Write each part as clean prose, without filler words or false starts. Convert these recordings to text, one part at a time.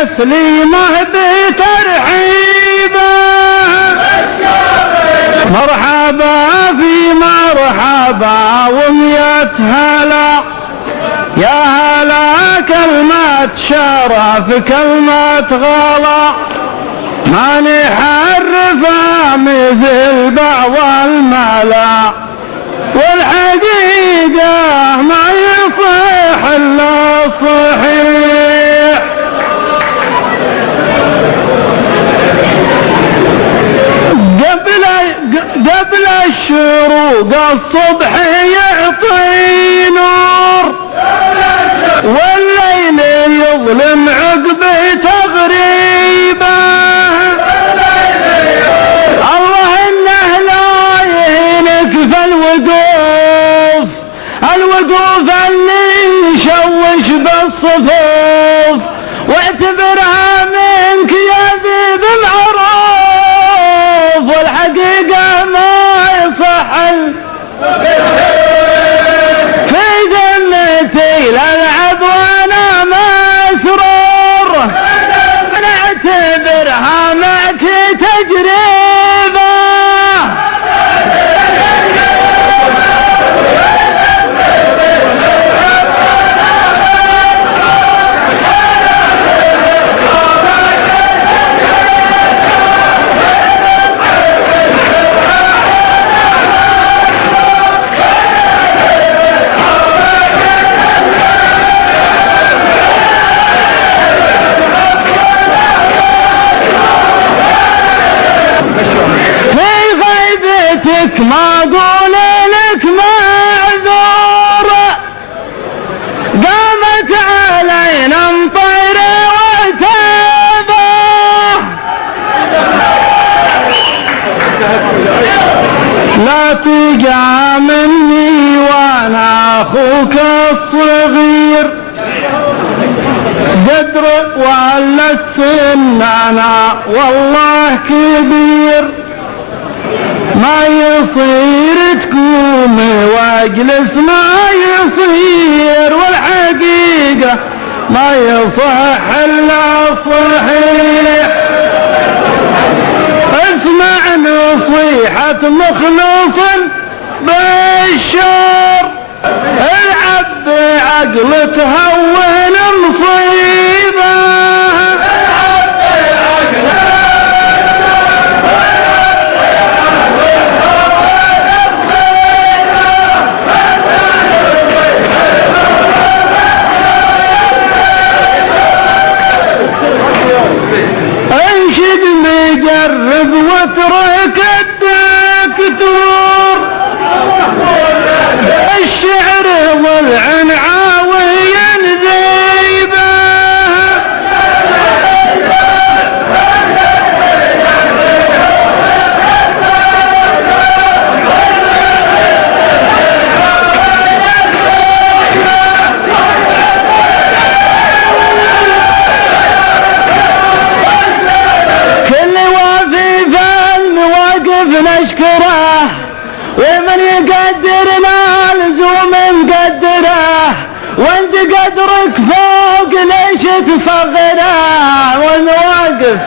تسليمه بترحيبه. مرحبا في مرحبا ومية هلا، يا هلا كلمة شرف كلمة غلا، ما نحرفها مثل بعض الملا، والحقيقة ما يصح إلا الصحيح. قبل الشروق الصبح يعطي نور، والليل يظلم عقب تغريبه. الله انه لا يهينك في الوقوف اللي يشوش بالصفوف، واعتبرها منك يا ذي بالعروف، والحقيقة ما يصح في جنتي للعب وانا مسرور، نعتبرها معك تجربة. ما اقول لك معذورة، قامت علينا مطير وتابه، لا تجا مني وانا اخوك الصغير، قدر ولا السن انا والله كبير، ما يصير تقومي واجلس ما يصير، والحقيقة ما يصح الا الصحيح. اسمع نصيحة مخلص بالشر، العب بعقل تهون مصيبة. انشد مجرب واترك الدكتور، الشعر والعنعاوي ذيبه. نشكره ومن يقدرنا لزوم مقدره، وانت قدرك فوق ليش تصغره، والمواقف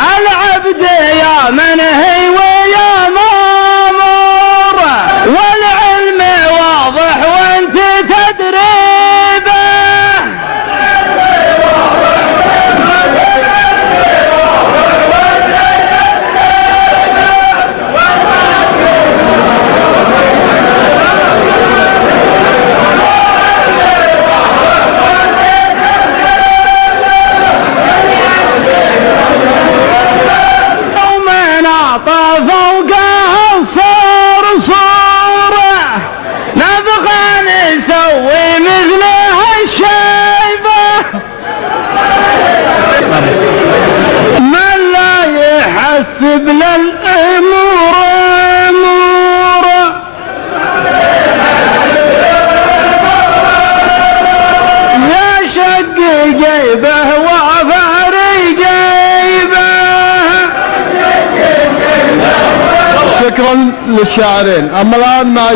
العبد يا من هي ويا مامور، والعلم واضح وانت تدري به. شكرا للشاعرين. أما الآن مع